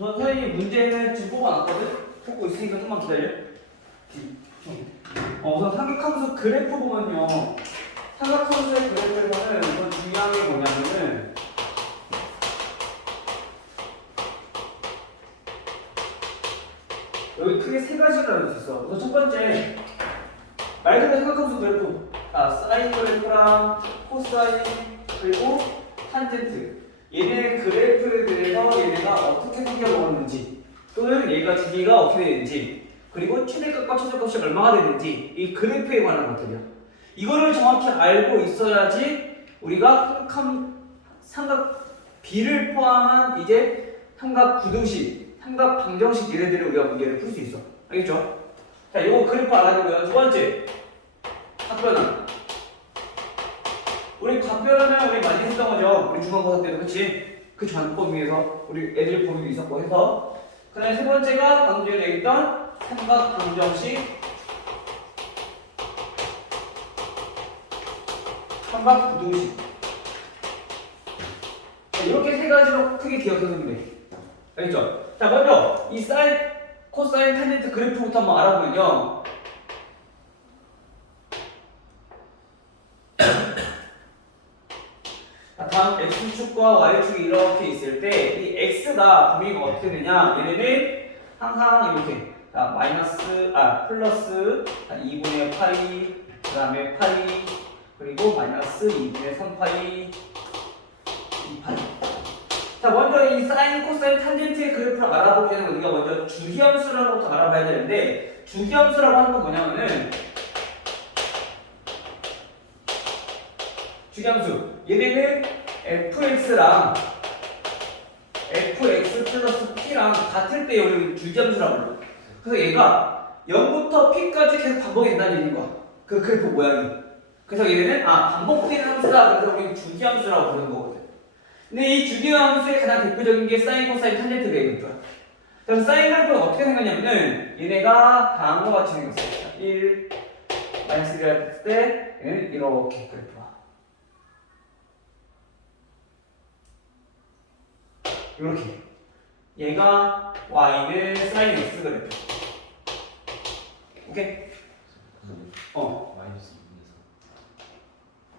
선생님 문제는 지금 뽑아놨거든? 뽑고 있으니까 좀만 기다려. 우선 삼각함수 그래프 보면요. 삼각함수의 그래프에서는 우선 중요한 게 뭐냐면은 여기 크게 세 가지를 나눌 수 있어. 우선 첫 번째, 말 그대로 삼각함수 그래프. 사인 그래프랑 코사인 그리고 탄젠트. 얘네 그래프에 대해서 얘네가 어떻게 생겨먹었는지 또는 얘가 주기가 어떻게 되는지 그리고 최대값과 최저값이 얼마가 되는지 이 그래프에 관한 것들이야. 이거를 정확히 알고 있어야지 우리가 삼각 B를 포함한 이제 삼각 구등식, 삼각 방정식 얘네들을 우리가 문제를 풀 수 있어. 알겠죠? 자, 이거 그래프 알아두고요. 두 번째, 각변환. 우리 각변환은 우리 많이 했던 거죠. 우리 중간고사 때도 그치? 그 전법위에서 우리 애들 범위도 있었고 해서. 그 다음에 세 번째가 방금 전에 얘기했던 삼각 방정식, 삼각 구등식. 이렇게 세 가지로 크게 기억해두면 돼. 알겠죠? 자, 먼저 이 사인, 코사인, 탄젠트 그래프부터 한번 알아보면요. 다음 x축과 y축이 이렇게 있을 때 이 x가 범위가 어떻게 되냐? 얘네는 항상 이렇게 플러스 2분의 파이, 그 다음에 파이, 그리고 마이너스 2분의 3파이, 2파이. 자, 먼저 이 사인, 코사인, 탄젠트의 그래프를 알아보기 전에 우리가 먼저 주기함수라는 것부터 알아봐야 되는데, 주기함수라고 하는 건 뭐냐면은 주기함수, 얘네는 fx랑 fx 플러스 p랑 같을 때 여기 주기함수라고 불러. 그래서 얘가 0부터 p까지 계속 반복이 된다는 얘기인 거야. 그 그래프 모양이. 그래서 얘는 반복되는 함수다. 그래서 우리는 주기함수라고 부르는 거거든. 근데 이 주기함수의 가장 대표적인 게 사인, 코사인, 탄젠트 그래프야. 그래서 사인 그래프는 어떻게 생겼냐면은 얘네가 다음과 같이 생겼어요. 1, 마이너스 1을 했을 때 얘는 이렇게 그래프가. 이렇게. 얘가 y는 사인 x 그래프. 오케이? 마이너스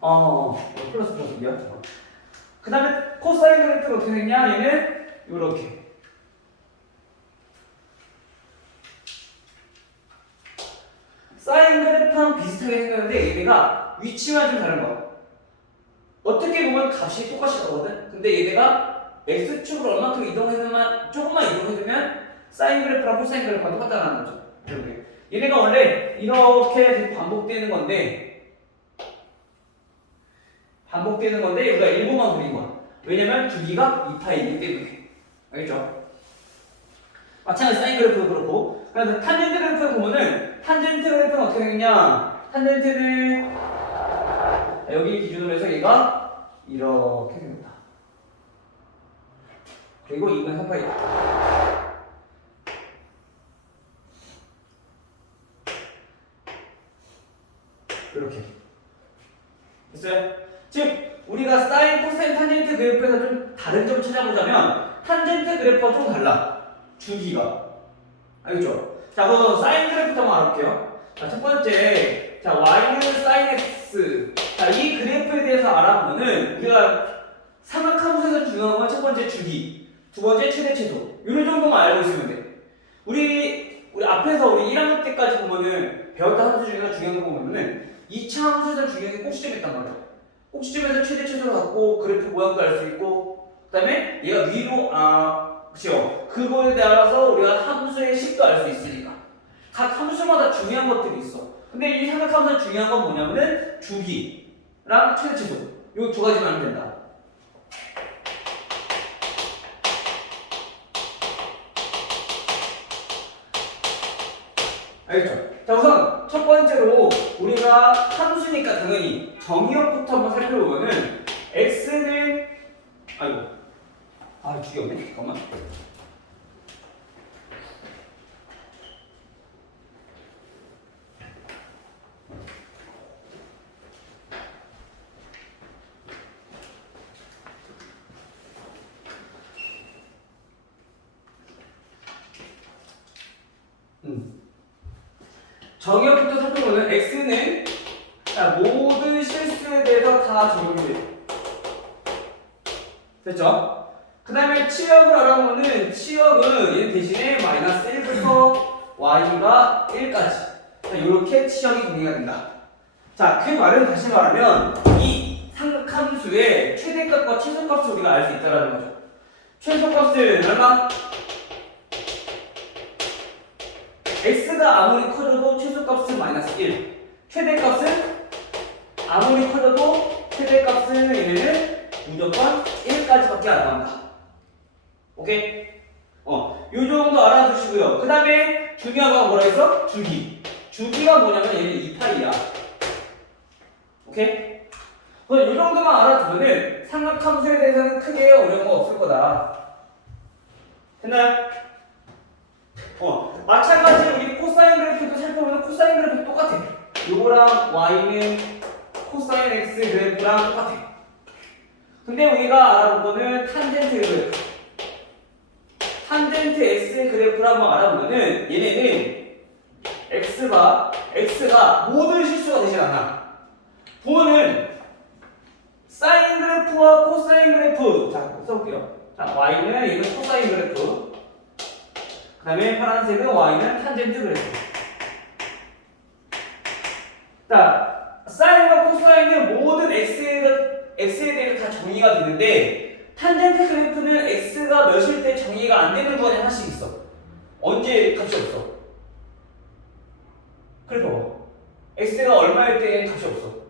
2분에서 플러스 미안. 그 다음에 코사인 그래프가 어떻게 생겼냐? 얘는 이렇게. 사인 그래프랑 비슷하게 생겼는데 얘네가 위치만 좀 다른 거야. 어떻게 보면 값이 똑같이 나거든? 근데 얘네가 x축으로 얼마큼 이동해주면, 조금만 이동해주면 사인 그래프랑 코사인 그래프가 똑같다는 거죠. 이렇게. 얘네가 원래 이렇게 계속 반복되는 건데 우리가 일부만 그린 거야. 왜냐면 주기가 2파이기 때문에. 알겠죠? 마찬가지 사인 그래프도 그렇고. 그래서 탄젠트 그래프를 보면은 탄젠트 그래프는 어떻게 생겼냐? 탄젠트는 여기 기준으로 해서 얘가 이렇게 생겼다. 그리고 2분 3파이. 이렇게. 됐어요? 즉 우리가 사인, 코사인, 탄젠트 그래프에서 좀 다른 점을 찾아보자면 탄젠트 그래프와 좀 달라. 주기가. 알겠죠? 자, 그럼 사인 그래프부터 한번 알아볼게요. 자, 첫 번째, 자, y는 사인 x. 자, 이 그래프에 대해서 알아보면은 우리가 삼각함수에서 중요한 건 첫 번째 주기, 두 번째 최대 최소. 이런 정도만 알고 있으면 돼. 우리 앞에서 우리 1학년 때까지 보면은 배웠던 함수 중에서 중요한 거 보면은 2차 함수에서 중요한 게 꼭지점이 있단 말이야. 꼭지점에서 최대 최소를 갖고 그래프 모양도 알 수 있고, 그 다음에 얘가 위로 그쵸? 그거에 따라서 우리가 함수의 식도 알 수 있으니까 각 함수마다 중요한 것들이 있어. 근데 이 삼각함수의 중요한 건 뭐냐면은 주기랑 최대 최소 이 두 가지만 하면 된다. 알겠죠? 자, 우선 첫 번째로 우리가 함수니까 당연히 정의역부터 한번 살펴보면은 x는 주기 없네. 잠깐만. 정의역부터 살펴보면 x는 자, 모든 실수에 대해서 다 적용이 돼요. 됐죠? 그 다음에 치역을 알아보면 치역은 얘 대신에 마이너스 1부터 y가 1까지 이렇게 치역이 정리가 된다. 자, 그 말은 다시 말하면 이 삼각함수의 최대값과 최소값을 우리가 알 수 있다는 거죠. 최소값은 얼마? x가 아무리 커져도 최소값은 마이너스 1. 최대값은 아무리 커져도 최대값은 얘네는 무조건 1까지밖에 안 나온다. 오케이? 요 정도 알아두시고요. 그 다음에 중요한 건 뭐라 했어? 주기. 주기가 뭐냐면 얘는 2파이야. 오케이? 이 정도만 알아두면은 삼각함수에 대해서는 크게 어려운 거 없을 거다. 됐나요? 마찬가지로 우리 코사인 그래프도 살펴보면 코사인 그래프 똑같아. 요거랑 y는 코사인 x 그래프랑 똑같아. 근데 우리가 알아본 거는 탄젠트 그래프. 탄젠트 x 그래프를 한번 알아보면은 얘네는 x가 모든 실수가 되지 않아. 보면은 사인 그래프와 코사인 그래프. 자, 써볼게요. 자, y는 얘는 코사인 그래프. 그 다음에 파란색은 y는 탄젠트 그래프. 자, 사인과 코사인은 모든 x에 대해서 다 정의가 되는데 탄젠트 그래프는 x가 몇일 때 정의가 안 되는 구간이 하나씩 있어. 언제 값이 없어? 그래 봐봐. x가 얼마일 때 값이 없어?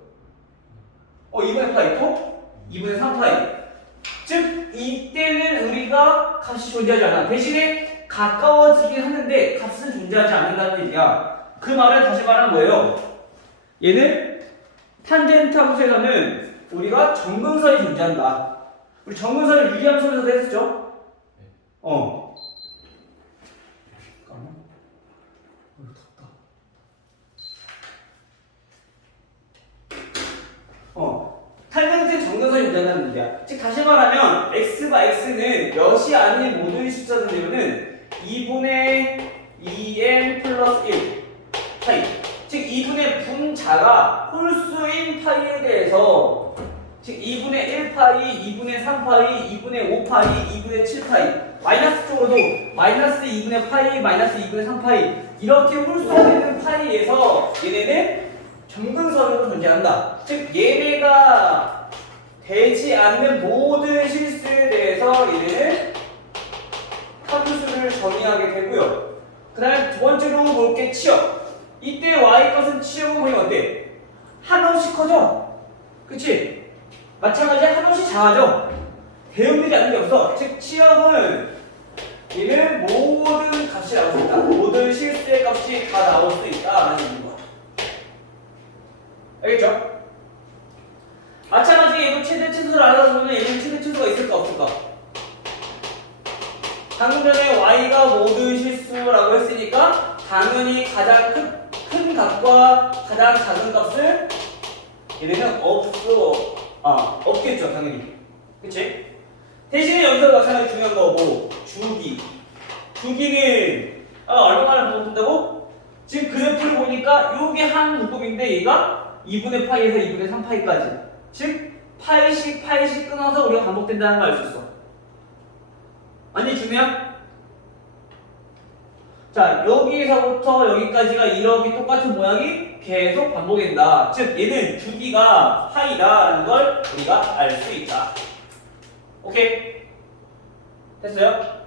2분의 파이 또 2분의 3파이. 즉 이때는 우리가 값이 존재하지 않아. 대신에 가까워지긴 하는데 값은 존재하지 않는다는 얘기야. 그 말은 다시 말하는 거예요. 얘는 탄젠트 함수에서는 우리가 정근선이 존재한다. 우리 정근선을 유리함수에서도 했었죠? 잠깐만. 덥다. 탄젠트 정근선이 존재한다는 얘기야. 즉 다시 말하면 x가 x는 몇이 아닌 모든 숫자들 되면은 2분의 2n 플러스 1 파이. 즉 2분의 분자가 홀수인 파이에 대해서 즉 2분의 1파이, 2분의 3파이, 2분의 5파이, 2분의 7파이 마이너스 쪽으로도 마이너스 2분의 파이, 마이너스 2분의 3파이 이렇게 홀수가 되는 파이에서 얘네는 정근선으로 존재한다. 즉 얘네가 되지 않는 모든 실수에 대해서 얘네는 함수를 정의하게 되고요. 그 다음에 두 번째로 볼 게 치역. 이때 y 값은 치역은 보면 어때? 한없이 커져. 그치? 마찬가지로 한없이 작아져. 대응되지 않는 게 없어. 즉 치역은 얘는 모든 값이 나올 수 있다. 모든 실수의 값이 다 나올 수 있다라는 얘기인 거야. 알겠죠? 마찬가지로 얘도 최대 최소를 알아보면 얘는 최대 최소가 있을까 없을까? 방금 전에 y가 모든 실수라고 했으니까 당연히 가장 큰 값과 가장 작은 값은 얘네는 없겠죠 당연히. 그치? 대신에 여기서 마찬가지로 중요한 거 뭐 주기는 얼마나 본다고? 지금 그래프를 보니까 요게 한 묶음인데 얘가 2분의 파이에서 2분의 3파이까지 즉 파이씩 끊어서 우리가 반복된다는 걸 알 수 있어. 완전히 중요한? 자, 여기서부터 여기까지가 이렇게 똑같은 모양이 계속 반복된다. 즉 얘는 주기가 파이다라는 걸 우리가 알 수 있다. 오케이? 됐어요?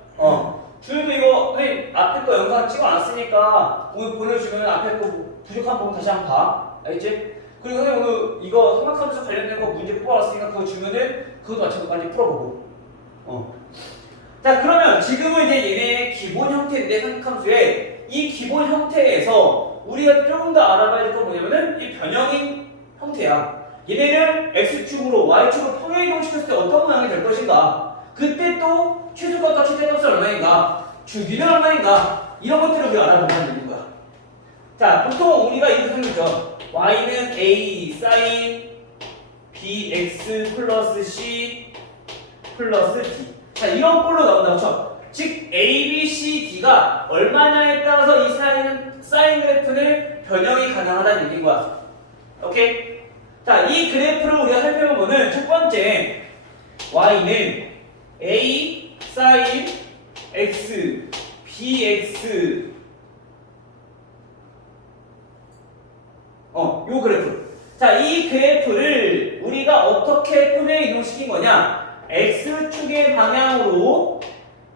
주희도 이거 선생님 앞에 거 영상 찍어놨으니까 오늘 보내주시면 앞에 거 부족한 부분 다시 한번 봐. 알겠지? 그리고 선생님 오늘 이거 삼각함수 관련된 거 문제 뽑아왔으니까 그거 주면은 그것도 마찬가지로 풀어보고. 자, 그러면 지금은 이제 얘네의 기본 형태인데 삼각함수의 이 기본 형태에서 우리가 조금 더 알아봐야 될 건 뭐냐면은 이 변형인 형태야. 얘네를 x축으로 y축으로 평행이동시켰을 때 어떤 모양이 될 것인가? 그때 또 최소값과 최대값은 얼마인가? 주기는 얼마인가? 이런 것들을 우리가 알아보면 되는 거야. 자, 보통 우리가 이렇게 생겼죠. y는 a sin bx 플러스 c 플러스 d. 자, 이런 꼴로 나온다고 쳐. 즉 A, B, C, D가 얼마냐에 따라서 이 사인 그래프는 변형이 가능하다는 얘기인 거야. 오케이? 자, 이 그래프를 우리가 살펴보면은 첫 번째 y는 A sin x bx 요 그래프. 자, 이 그래프를 우리가 어떻게 평행 이동시킨 거냐? x축의 방향으로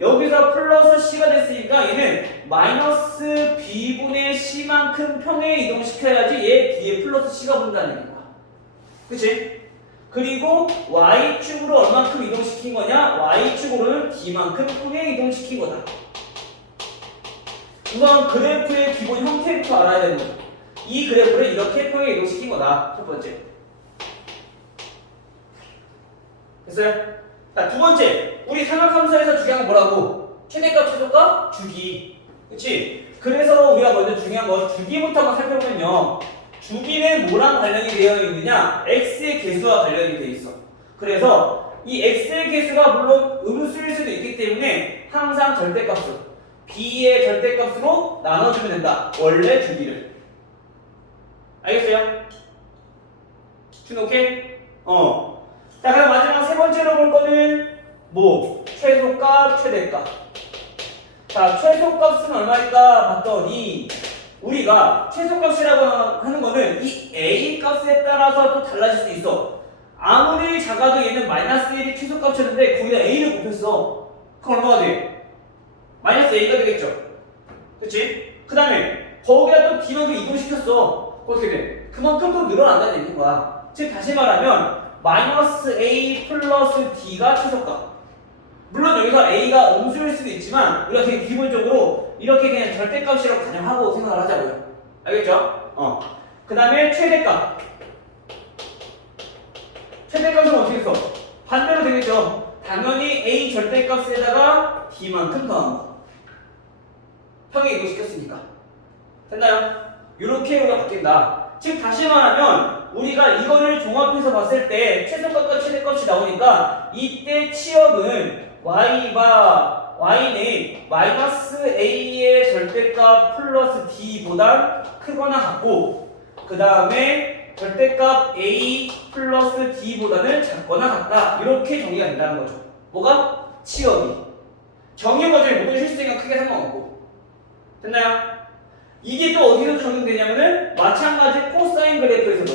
여기서 플러스 c가 됐으니까 얘는 마이너스 b분의 c만큼 평행 이동시켜야지 얘 뒤에 플러스 c가 본다는 얘기야. 그치? 그리고 y축으로 얼만큼 이동시킨 거냐? y축으로는 d만큼 평행 이동시킨 거다. 우선 그래프의 기본 형태부터 알아야 되는 거야. 이 그래프를 이렇게 평행 이동시킨 거다. 첫 번째. 됐어요? 자, 두 번째. 우리 삼각함수에서 중요한 건 뭐라고? 최대값, 최소값, 주기. 그치? 그래서 우리가 먼저 중요한 건 주기부터 한번 살펴보면요. 주기는 뭐랑 관련이 되어 있느냐? x의 개수와 관련이 되어 있어. 그래서 이 x의 개수가 물론 음수일 수도 있기 때문에 항상 절대값으로 b의 절대값으로 나눠주면 된다. 원래 주기를. 알겠어요? 준 오케이? 자, 그럼 마지막 세 번째로 볼 거는 뭐? 최소값, 최대값. 자, 최소값은 얼마일까 봤더니 우리가 최소값이라고 하는 거는 이 a 값에 따라서 또 달라질 수 있어. 아무리 작아도 얘는 마이너스 1이 최소값이었는데 거기다 a를 곱했어. 그럼 얼마가 돼? 마이너스 a가 되겠죠. 그치? 그 다음에 거기다 또 d만큼 이동시켰어. 어떻게 돼? 그만큼 또 늘어난다는 얘기인 거야. 즉 다시 말하면 마이너스 a 플러스 d가 최소값. 물론 여기서 a가 음수일 수도 있지만 우리가 되게 기본적으로 이렇게 그냥 절대값이라고 가정하고 생각을 하자고요. 알겠죠? 그 다음에 최대값. 최대값은 어떻게 써? 반대로 되겠죠. 당연히 a 절대값에다가 d만큼 더한 거. 평행 이동시켰으니까. 됐나요? 이렇게 우리가 바뀐다. 즉 다시 말하면 우리가 이거를 종합해서 봤을 때 최소값과 최대값이 나오니까 이때 치역은 y는 마이너스 a의 절대값 플러스 d보다 크거나 같고 그 다음에 절대값 a 플러스 d보다는 작거나 같다. 이렇게 정의가 된다는 거죠. 뭐가? 치역이. 정의 과정에 모든 실수가 크게 상관없고. 됐나요? 이게 또 어디서 적용되냐면은 마찬가지 코사인 그래프에서도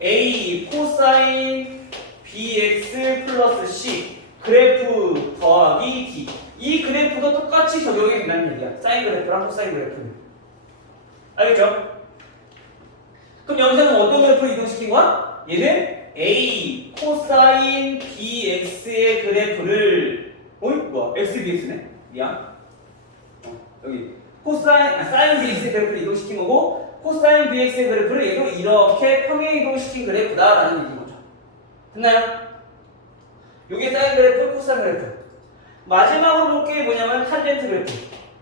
a 코사인 bx 플러스 c 그래프 더하기 d 이 그래프도 똑같이 적용이 된다는 얘기야. 사인 그래프랑 코사인 그래프는. 알겠죠? 그럼 여기서는 어떤 그래프를 이동시킨 거야? 얘는 a 코사인 bx의 그래프를 뭐야? x bx네? 미안. 여기 사인 bx의 그래프를 이동시킨 거고 코사인 bx의 그래프를 얘도 이렇게 평행 이동시킨 그래프다라는 얘기인 거죠. 됐나요? 이게 사인 그래프, 코사인 그래프. 마지막으로 볼 게 뭐냐면 탄젠트 그래프.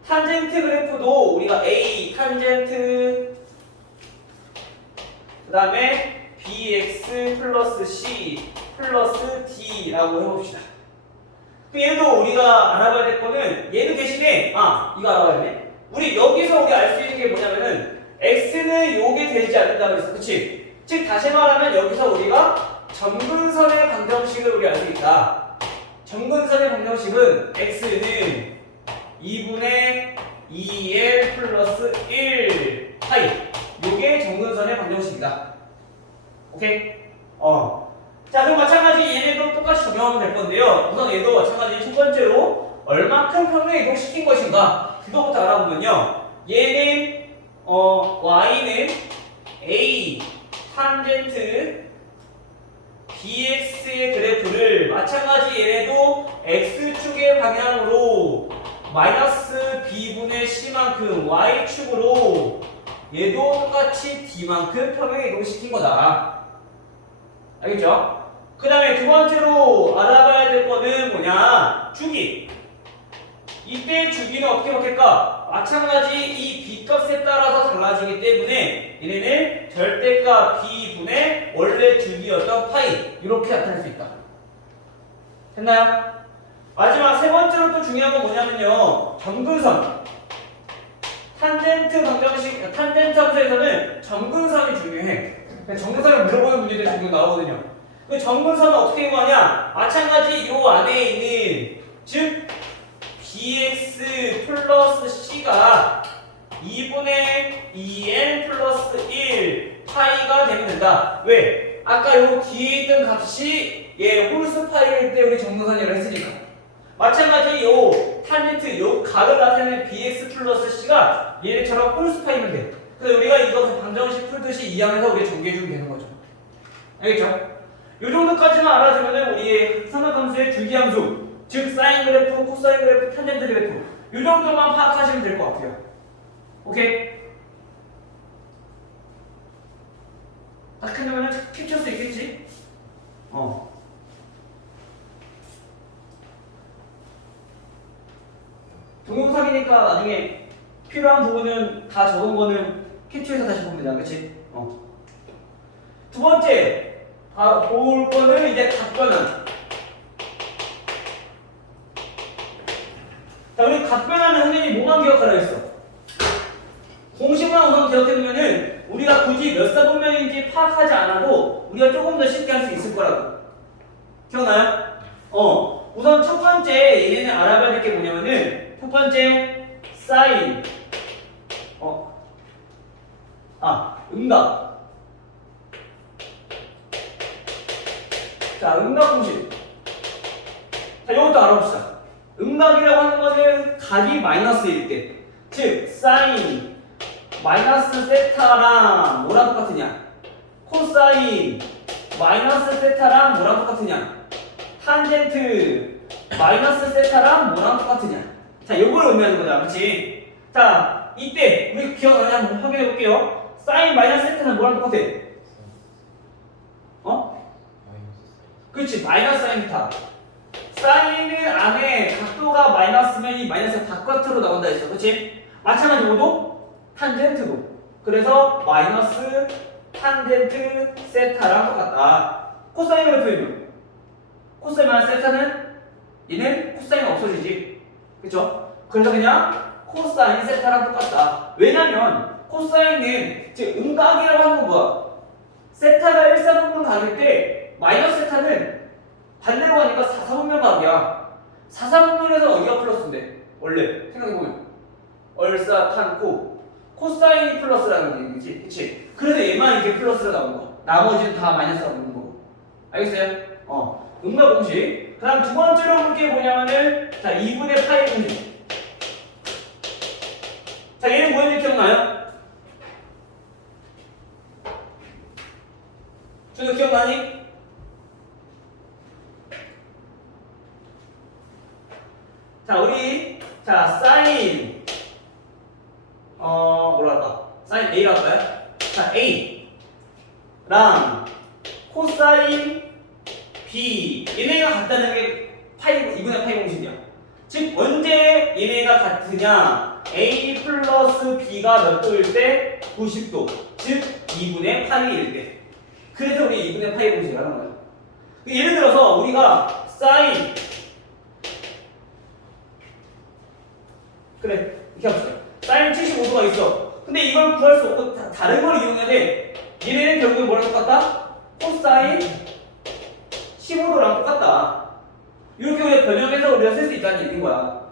탄젠트 그래프도 우리가 a 탄젠트 그 다음에 bx 플러스 c 플러스 d라고 해봅시다. 얘도 우리가 알아봐야 될 거는 얘도 대신에 이거 알아봐야 돼. 우리 여기서 우리 알 수 있는 게 뭐냐면은 x는 요게 되지 않는다고 했어. 그치? 즉 다시 말하면 여기서 우리가 점근선의 방정식을 우리 알 수 있다. 점근선의 방정식은 x는 2분의 2l 플러스 1 파이. 요게 점근선의 방정식이다. 오케이? 자, 그럼 마찬가지 얘네도 똑같이 적용하면 될 건데요. 우선 얘도 마찬가지 첫 번째로 얼마큼 평행 이동시킨 것인가 그거부터 알아보면요. 얘는 y는 a 탄젠트 bx의 그래프를 마찬가지 얘네도 x축의 방향으로 마이너스 b분의 c만큼 y축으로 얘도 똑같이 d만큼 평행 이동시킨 거다. 알겠죠? 그 다음에 두 번째로 알아봐야 될 거는 뭐냐? 주기. 이때 주기는 어떻게 바뀔까? 마찬가지 이 b값에 따라서 달라지기 때문에 얘네는 절대값 b분의 원래 주기였던 파이 이렇게 나타낼 수 있다. 됐나요? 마지막 세 번째로 또 중요한 건 뭐냐면요. 점근선. 탄젠트 방정식, 탄젠트 함수에서는 점근선이 중요해. 점근선을 물어보는 문제들이 종종 나오거든요. 그 점근선은 어떻게 구하냐? 마찬가지 요 안에 있는 즉 bx 플러스 c가 2분의 2n 플러스 1 파이가 되면 된다. 왜? 아까 요 뒤에 있던 값이 얘 홀수 파이일 때 우리 점근선이라고 했으니까. 마찬가지 요 탄젠트 요 각을 나타내는 bx 플러스 c가 얘처럼 홀수 파이면 돼. 그래서 우리가 이거 방정식 풀듯이 이항해서 우리 전개해주면 되는 거죠. 알겠죠? 요 정도까지만 알아두면 우리의 삼각함수의 줄기함수, 즉 사인 그래프, 코사인 그래프, 탄젠트 그래프 요 정도만 파악하시면 될 것 같아요. 오케이? 파악하려면 캡처할 수 있겠지? 동영상이니까 나중에 필요한 부분은 다 적은 거는 캡처해서 다시 보면 되잖아, 그치? 두 번째, 볼 거는 이제 각변환. 자, 우리 각변환은 선생님이 뭐만 기억하라 했어? 공식만 우선 기억해두면은 우리가 굳이 몇 사분면인지 파악하지 않아도 우리가 조금 더 쉽게 할 수 있을 거라고. 기억나요? 우선 첫 번째 얘네는 알아봐야 될 게 뭐냐면은 첫 번째 사인 음각. 자, 음각 공식. 자, 이것도 알아봅시다. 음각이라고 하는 거는 각이 마이너스일 때, 즉 사인 마이너스 세타랑 뭐랑 똑같으냐? 코사인 마이너스 세타랑 뭐랑 똑같으냐? 탄젠트 마이너스 세타랑 뭐랑 똑같으냐? 자, 요걸 의미하는 거다, 그렇지? 자, 이때 우리 기억나냐 한번 확인해 볼게요. 사인 마이너스 세타는 뭐랑 똑같아? 그렇지, 마이너스 사인 세타. 사인은 안에 각도가 마이너스면 이 마이너스 바깥으로 나온다 했어, 그렇지? 마찬가지로도 탄젠트도. 그래서 마이너스 탄젠트 세타랑 똑같다. 코사인 그래프는 코사인 마이너스 세타는 얘는 코사인 없어지지, 그렇죠? 그래서 그냥 코사인 세타랑 똑같다. 왜냐면 코사인은 즉 음각이라고 하는 건 뭐야? 세타가 1사분면 각일 때 마이너스 세타는 반대로 가니까 4사분면 각이야. 4사분면에서 어디가 플러스인데? 원래 생각해보면 얼싸탄코 코사인이 플러스라는 얘기지, 그치? 그래서 얘만 이렇게 플러스로 나온 거. 나머지는 다 마이너스가 오는 거고. 알겠어요? 음각 공식. 그 다음 두 번째로 볼 게 뭐냐면은 자 2분의 파이 공식. 자, 얘는 뭐였는지 기억나요? 준호 기억나니? 자, 우리 사인 뭐랄까? 사인 A라고 할까요? 자, A랑 코사인 B 얘네가 같다는 게 파이 2분의 파이 공식이야. 즉 언제 얘네가 같으냐? A 플러스 B가 몇 도일 때? 90도. 즉 2분의 파이일 때. 그래서 우리 2분의 파이 공식을 하는 거야. 예를 들어서 우리가 사인 그래 이렇게 합시다. 사인 75도가 있어. 근데 이걸 구할 수 없고 다른 걸 이용해야 돼. 얘네는 결국에 뭐랑 똑같다? 코사인 15도랑 똑같다. 이렇게 우리가 변형해서 우리가 쓸 수 있다는 얘기인 거야.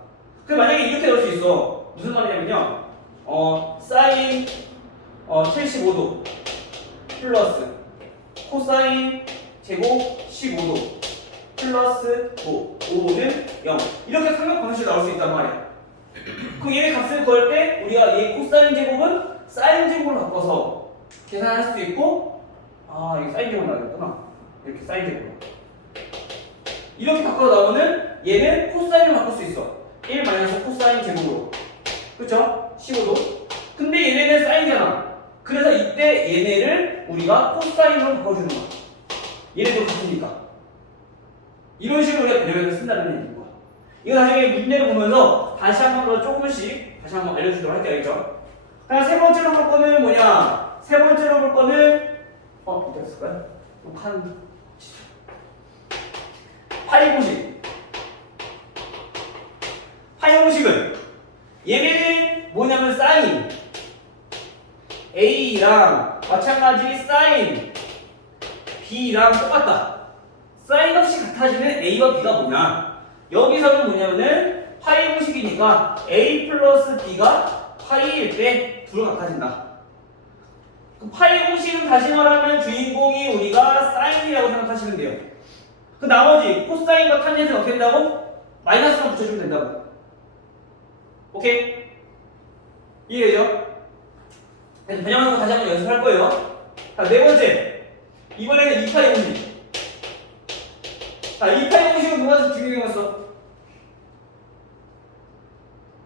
그럼 만약에 이렇게 넣을 수 있어. 무슨 말이냐면요. 사인 75도 플러스 코사인 제곱 15도 플러스 5는 0 이렇게 삼각 방식이 나올 수 있단 말이야. 그럼 얘네 값을 구할 때 우리가 얘 코사인 제곱은 사인 제곱으로 바꿔서 계산할 수도 있고 이게 사인 제곱 나왔구나. 이렇게 사인 제곱으로 이렇게 바꿔 나오는 얘는 코사인을 바꿀 수 있어. 1 마이너스 코사인 제곱으로. 그쵸? 15도. 근데 얘네는 사인이잖아. 그래서 이때 얘네를 우리가 코사인으로 바꿔주는 거야. 얘네도 같으니까. 이런 식으로 우리가 변형해서 쓴다는 얘기인 거야. 이거 나중에 문제를 보면서 다시 한 번 더 조금씩 다시 한번 알려주도록 할게요. 알겠죠? 그다음 세 번째로 볼 거는 뭐냐? 세 번째로 볼 거는 어떻게 했을까요? 한 파이 공식. 파이 공식은 얘네는 뭐냐면 사인 A랑 마찬가지 사인 B랑 똑같다. 사인 값이 같아지는 A와 B가 뭐냐? 여기서는 뭐냐면은 파이 공식이니까 A 플러스 B가 파이일 때 둘 같아진다. 그 파이 공식은 다시 말하면 주인공이 우리가 사인이라고 생각하시면 돼요. 그 나머지 코사인과 탄젠트는 어떻게 된다고? 마이너스만 붙여주면 된다고. 오케이? 이해되죠? 그래서 변형하는 거 다시 한번 연습할 거예요. 자, 네 번째. 이번에는 2파이 공식. 자, 2파이 공식은 누가 주인공이었어?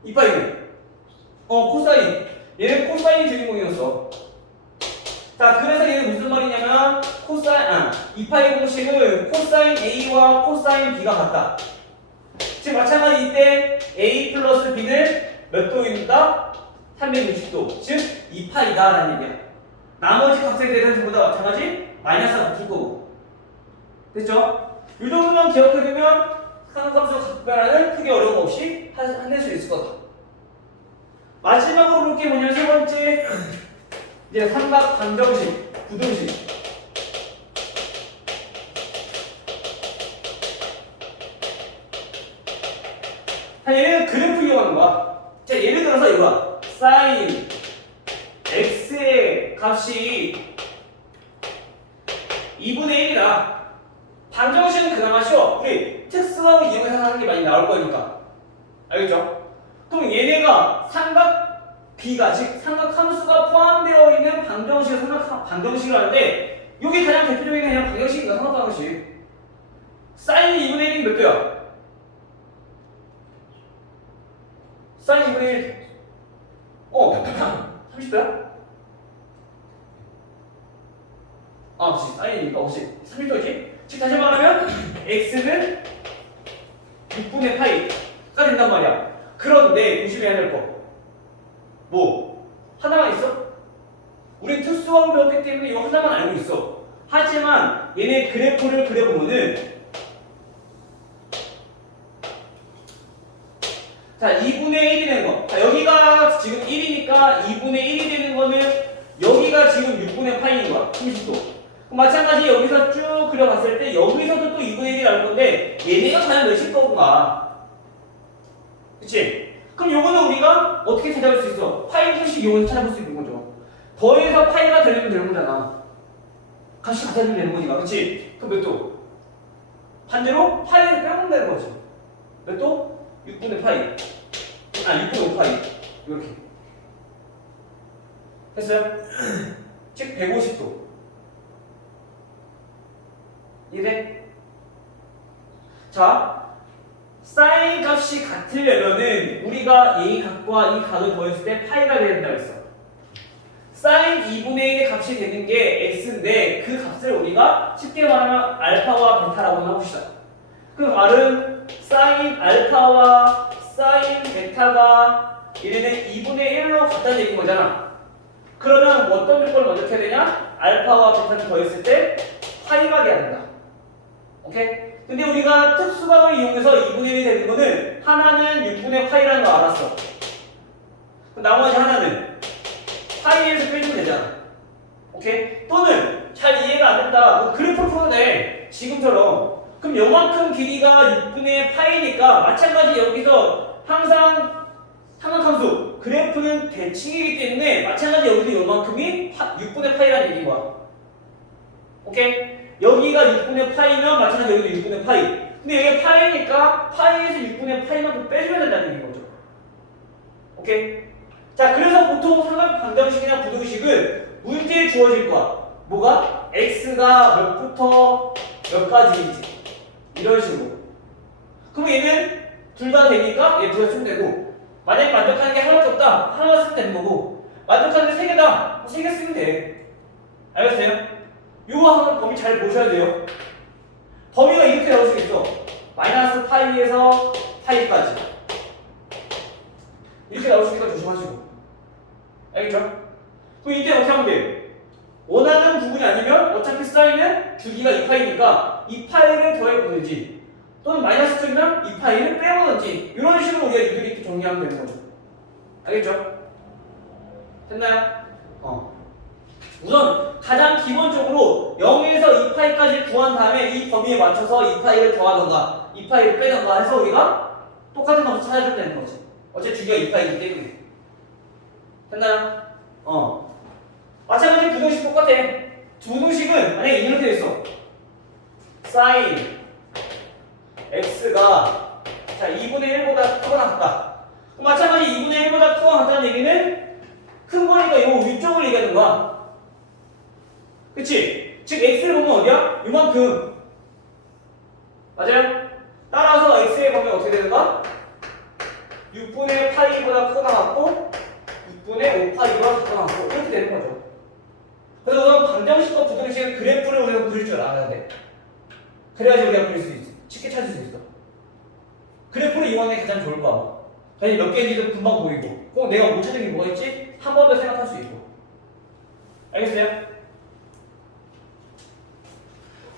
2파이는? 코사인. 얘는 코사인이 주인공이었어. 자, 그래서 얘는 무슨 말이냐면, 2파이 공식은 코사인 A와 코사인 B가 같다. 지금 마찬가지 이때 A 플러스 B는 몇 도입니다? 360도. 즉, 2파이다라는 얘기야. 나머지 값에 대해서는 전부 다 마찬가지 마이너스가 붙을 거고. 됐죠? 이 정도만 기억해두면 상수함수 각변화는 크게 어려움 없이 해낼 수 있을 거다. 마지막으로 볼 게 뭐냐면 세 번째, 이제 삼각 방정식, 부등식. 자, 얘는 그래프 이용하는 거야. 자, 예를 들어서 이거야. 사인 x의 값이 2분의 1이다. 방정식은 그나마 쉬워. 우리 특수함을 이용해서 하는 게 많이 나올 거니까. 알겠죠? 그럼 얘네가 삼각 B가, 즉 삼각 함수가 포함되어 있는 방정식을 방정식을 하는데, 이게 가장 대표적인 게 그냥 방정식인가, 삼각 방정식. 사인 2분의 1이 몇 도야? 사인 2분의 1. 30도야? 그치. 사인이니까 혹시 30도지? 즉 다시 말하면 x는 6분의 파이가 된단 말이야. 그런데 조심해야 될 거. 뭐? 하나만 있어? 우리 특수함을 배웠기 때문에 이거 하나만 알고 있어. 하지만 얘네 그래프를 그려보면은, 자, 2분의 1이 되는 거. 자, 여기가 지금 1이니까 2분의 1이 되는 거는 여기가 지금 6분의 파이인 거야. 30도. 마찬가지 여기서 쭉 그려봤을 때 여기서도 또 2분의 1이 나올 건데 얘네가 과연 몇일 건가? 그치? 그럼 요거는 우리가 어떻게 찾아볼 수 있어? 파이 공식 이용해서 찾아볼 수 있는 거죠. 더해서 파이가 되려면 되는 거잖아. 값이 같아지면 되는 거니까. 그치? 그럼 몇 도? 반대로 파이를 빼면 되는 거지. 몇 도? 6분의 파이. 6분의 5파이. 이렇게. 됐어요? 즉 150도. 이래? 자, 사인 값이 같으려면은 우리가 이 각과 이 각을 더했을 때 파이가 된다고 했어. 사인 2분의 1의 값이 되는 게 x인데 그 값을 우리가 쉽게 말하면 알파와 베타라고 해봅시다. 그 말은 사인 알파와 사인 베타가 얘네는 2분의 1로 같다는 얘기인 거잖아. 그러면 어떤 조건을 먼저 켜야 되냐? 알파와 베타를 더했을 때 파이가 돼야 된다. 오케이? 근데 우리가 특수각을 이용해서 2분의 1이 되는 거는 하나는 6분의 파이라는 거 알았어. 나머지 하나는 파이에서 빼주면 되잖아. 오케이? 또는 잘 이해가 안 된다. 그래프를 풀어도 돼. 지금처럼. 그럼 요만큼 길이가 6분의 파이니까 마찬가지 여기서 항상 삼각함수 그래프는 대칭이기 때문에 마찬가지 여기도 요만큼이 6분의 파이라는 얘기인 거야. 오케이? 여기가 6분의 파이면 마찬가지 여기도 6분의 파이. 근데 여기가 파이니까 파이에서 6분의 파이만큼 빼주면 된다는 얘기인 거죠. 오케이? 자, 그래서 보통 삼각 방정식이나 부등식은 문제에 주어질 거야. 뭐가? x가 몇부터 몇까지인지. 이런 식으로. 그럼 얘는 둘 다 되니까 얘 둘 다 쓰면 되고, 만약에 만족하는 게 하나밖에 없다. 하나만 쓰면 되는 거고, 만족하는 게 세 개다. 세 개 쓰면 돼. 알겠어요? 이거 한번 범위 잘 보셔야 돼요. 범위가 이렇게 나올 수 있어. 마이너스 파이에서 파이까지. 이렇게 나올 수 있으니까 조심하시고. 알겠죠? 그럼 이때 어떻게 하면 돼? 원하는 부분이 아니면 어차피 사인은 주기가 2파이니까 2파이를 더해보면 되지. 또는 마이너스 쪽이면 이 파이를 빼오든지 이런 식으로 우리가 유틸리티 정리하면 되는 거죠. 알겠죠? 됐나요? 우선 가장 기본적으로 0에서 2파이까지 구한 다음에 이 범위에 맞춰서 2파이를 더하던가 2파이를 빼던가 해서 우리가 똑같은 값을 찾아주면 되는 거지. 어차피 주기가 2파이이기 때문에. 됐나요? 마찬가지 부등식 똑같아. 부등식은 만약에 이렇게 됐어. sin x가 자 2분의 1보다 크거나 같다. 그럼 마찬가지 2분의 1보다 크거나 같다는 얘기는 큰 거니까 요 위쪽을 얘기하는 거야. 그치? 즉 x를 보면 어디야? 이만큼. 맞아요? 따라서 x의 범위가 어떻게 되는가? 6분의 파이보다 크거나 같고 6분의 5파이보다 크거나 같고 이렇게 되는 거죠. 그래서 방정식과 부등식의 그래프를 우리가 그릴 줄 알아야 돼. 그래야지 우리가 그릴 수 있어. 쉽게 찾을 수 있어. 그래프를 이용하는 게 가장 좋을 거야. 사실 몇 개인지도 금방 보이고 꼭 내가 못 찾은 게 뭐가 있지? 한 번 더 생각할 수 있고. 알겠어요?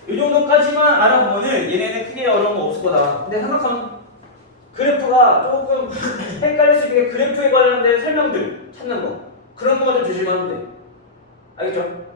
이 정도까지만 알아보면은 얘네는 크게 어려운 거 없을 거다. 근데 생각하면 그래프가 조금 헷갈릴 수 있게 그래프에 관련된 설명들 찾는 거 그런 것만 좀 조심하면 돼. 알겠죠?